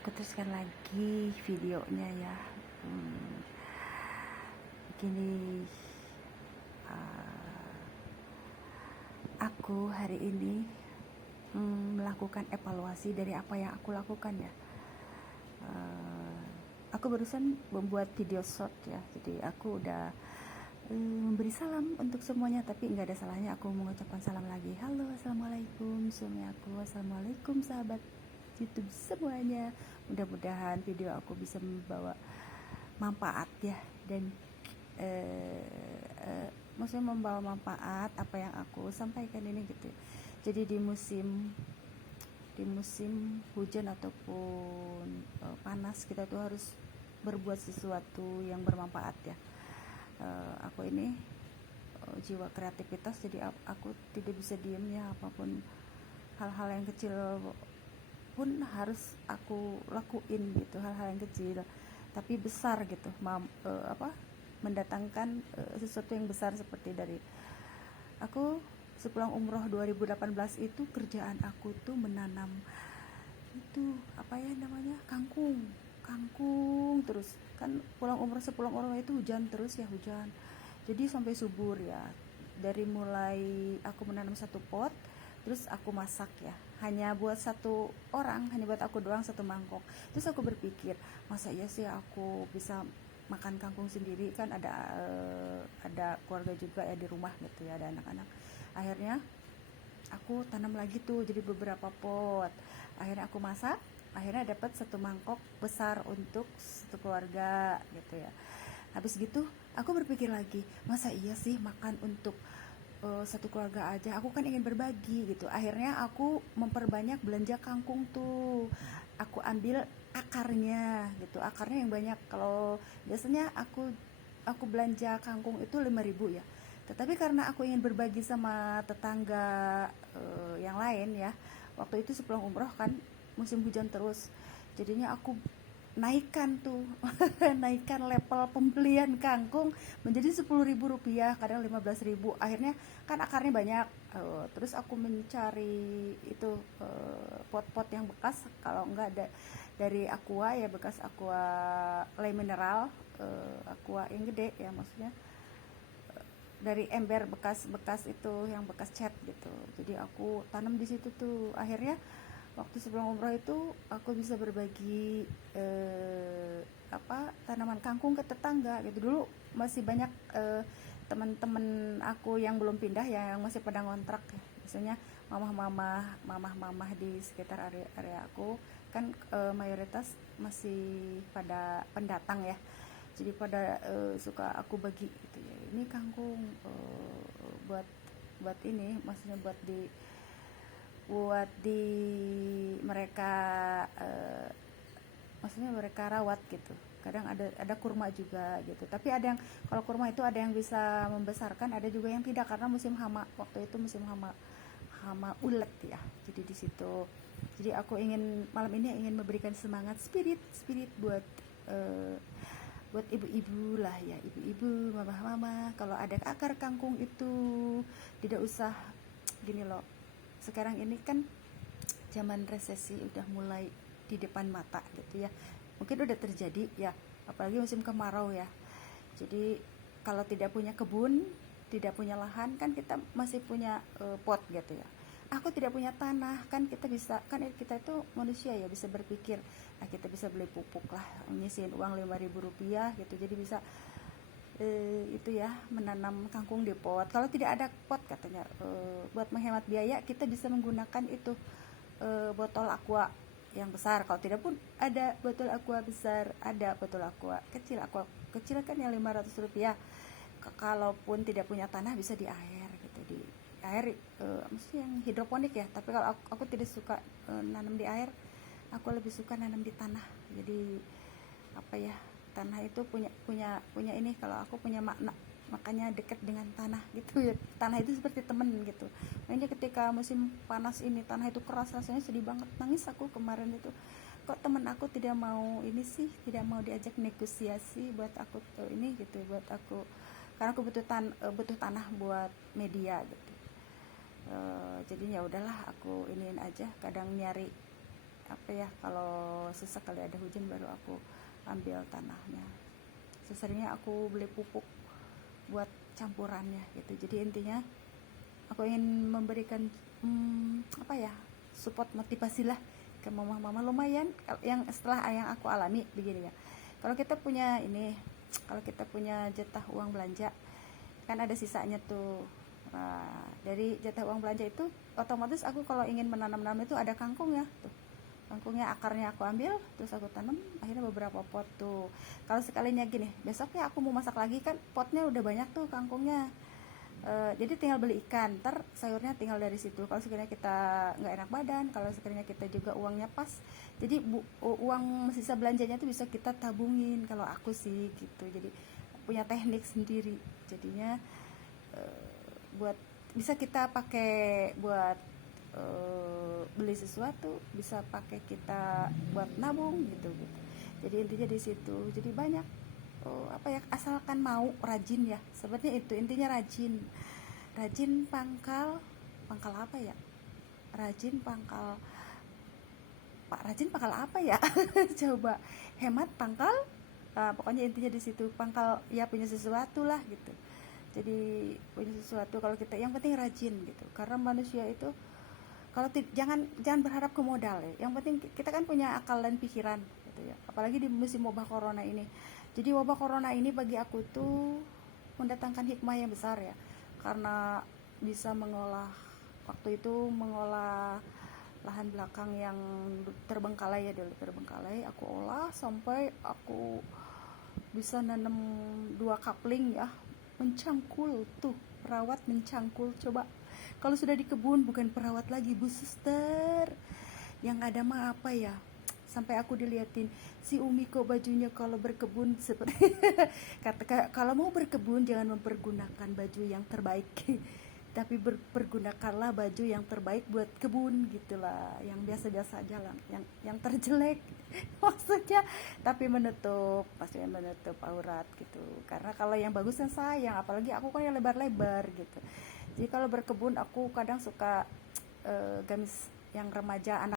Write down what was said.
Aku teruskan lagi videonya ya. Hmm, Begini, uh, aku hari ini melakukan evaluasi dari apa yang aku lakukan ya. Uh, aku barusan membuat video short ya, jadi aku udah memberi salam untuk semuanya, tapi nggak ada salahnya aku mengucapkan salam lagi. Halo, assalamualaikum suami aku, assalamualaikum sahabat YouTube semuanya. Mudah-mudahan video aku bisa membawa manfaat ya, dan maksudnya membawa manfaat apa yang aku sampaikan ini gitu. Jadi di musim hujan ataupun panas, kita tuh harus berbuat sesuatu yang bermanfaat ya. Aku ini jiwa kreativitas, jadi aku tidak bisa diem ya, apapun hal-hal yang kecil pun harus aku lakuin gitu, hal-hal yang kecil tapi besar gitu, mendatangkan sesuatu yang besar. Seperti dari aku sepulang umroh 2018 itu, kerjaan aku tuh menanam itu apa ya namanya, kangkung terus kan. Sepulang umroh itu hujan terus ya, hujan jadi sampai subur ya. Dari mulai aku menanam satu pot, terus aku masak ya, hanya buat satu orang, hanya buat aku doang satu mangkok. Terus aku berpikir, masa iya sih aku bisa makan kangkung sendiri, kan ada keluarga juga ya di rumah gitu ya, ada anak-anak. Akhirnya aku tanam lagi tuh jadi beberapa pot. Akhirnya aku masak, akhirnya dapat satu mangkok besar untuk satu keluarga gitu ya. Habis gitu aku berpikir lagi, masa iya sih makan untuk satu keluarga aja, aku kan ingin berbagi gitu. Akhirnya aku memperbanyak belanja kangkung tuh, aku ambil akarnya gitu, akarnya yang banyak. Kalau biasanya aku belanja kangkung itu 5.000 ya, tetapi karena aku ingin berbagi sama tetangga yang lain ya. Waktu itu sepulang umroh kan musim hujan terus, jadinya aku naikkan tuh naikkan level pembelian kangkung menjadi 10.000 rupiah, kadang 15.000. Akhirnya kan akarnya banyak, terus aku mencari itu pot-pot yang bekas, kalau enggak ada dari aqua ya, bekas aqua lay mineral, aqua yang gede ya, maksudnya dari ember bekas-bekas itu, yang bekas cat gitu. Jadi aku tanam di situ tuh. Akhirnya waktu sebelum umroh itu aku bisa berbagi tanaman kangkung ke tetangga gitu. Dulu masih banyak teman-teman aku yang belum pindah ya, yang masih pada ngontrak ya. Misalnya mamah-mamah di sekitar area aku kan, mayoritas masih pada pendatang ya, jadi pada suka aku bagi gitu ya, ini kangkung buat buat ini, maksudnya buat di mereka, maksudnya mereka rawat gitu. Kadang ada kurma juga gitu, tapi ada yang, kalau kurma itu ada yang bisa membesarkan, ada juga yang tidak, karena musim hama. Waktu itu musim hama, hama ulet ya. Jadi di situ, jadi aku ingin malam ini ingin memberikan semangat, spirit buat eh, buat ibu-ibu lah ya, ibu-ibu, mama-mama. Kalau ada akar kangkung itu, tidak usah gini loh. Sekarang ini kan zaman resesi udah mulai di depan mata gitu ya, mungkin udah terjadi ya, apalagi musim kemarau ya. Jadi kalau tidak punya kebun, tidak punya lahan, kan kita masih punya pot gitu ya. Aku tidak punya tanah, kan kita bisa, kan kita itu manusia ya, bisa berpikir, nah kita bisa beli pupuk lah, nyisihin uang 5.000 rupiah gitu, jadi bisa itu ya, menanam kangkung di pot. Kalau tidak ada pot katanya, buat menghemat biaya kita bisa menggunakan itu, botol aqua yang besar. Kalau tidak pun ada botol aqua besar, ada botol aqua kecil kan yang 500 rupiah. Kalaupun tidak punya tanah, bisa di air gitu, di air, maksudnya yang hidroponik ya. Tapi kalau aku tidak suka nanam di air, aku lebih suka nanam di tanah. Jadi apa ya, tanah itu punya punya punya ini, kalau aku punya makna, makanya dekat dengan tanah gitu ya. Tanah itu seperti temen gitu. Makanya ketika musim panas ini tanah itu keras, rasanya sedih banget, nangis aku kemarin itu. Kok temen aku tidak mau ini sih, tidak mau diajak negosiasi buat aku tuh ini gitu, buat aku, karena aku butuh tanah buat media gitu. Jadinya udahlah, aku iniin aja, kadang nyari apa ya, kalau sesekali ada hujan baru aku ambil tanahnya. Seseringnya aku beli pupuk buat campurannya gitu. Jadi intinya aku ingin memberikan apa ya, support motivasi lah ke mama-mama lumayan yang setelah yang aku alami begini ya. Kalau kita punya ini, kalau kita punya jatah uang belanja kan ada sisanya tuh. Nah, dari jatah uang belanja itu otomatis aku kalau ingin menanam-nanam itu ada kangkung ya tuh. Kangkungnya akarnya aku ambil terus aku tanam, akhirnya beberapa pot tuh. Kalau sekalinya gini, besoknya aku mau masak lagi kan potnya udah banyak tuh kangkungnya. Jadi tinggal beli ikan, ntar sayurnya tinggal dari situ. Kalau sekiranya kita nggak enak badan, kalau sekiranya kita juga uangnya pas, jadi uang sisa belanjanya tuh bisa kita tabungin. Kalau aku sih gitu, jadi punya teknik sendiri. Jadinya buat bisa kita pakai buat beli sesuatu, bisa pakai kita buat nabung gitu gitu. Jadi intinya di situ. Jadi banyak apa ya, asalkan mau rajin ya, sebenarnya itu intinya, rajin pangkal pangkal apa ya, rajin pangkal pak rajin pangkal apa ya coba hemat pangkal, pokoknya intinya di situ, pangkal ya punya sesuatu lah gitu. Jadi punya sesuatu, kalau kita yang penting rajin gitu, karena manusia itu kalau jangan berharap ke modal ya, yang penting kita kan punya akal dan pikiran gitu ya, apalagi di musim wabah corona ini. Jadi wabah corona ini bagi aku tuh mendatangkan hikmah yang besar ya, karena bisa mengolah, waktu itu mengolah lahan belakang yang terbengkalai ya, dulu terbengkalai aku olah sampai aku bisa nanam 2 kapling ya, mencangkul tuh, perawat mencangkul. Coba kalau sudah di kebun bukan perawat lagi, Bu Suster, yang ada mah apa ya, sampai aku diliatin, si Umi kok bajunya kalau berkebun seperti kata kalau mau berkebun jangan mempergunakan baju yang terbaik tapi pergunakanlah baju yang terbaik buat kebun gitulah, yang biasa-biasa aja lah, yang terjelek maksudnya, tapi maksudnya menutup aurat gitu, karena kalau yang bagus kan sayang, apalagi aku kan yang lebar-lebar gitu. Jadi kalau berkebun aku kadang suka gamis yang remaja anak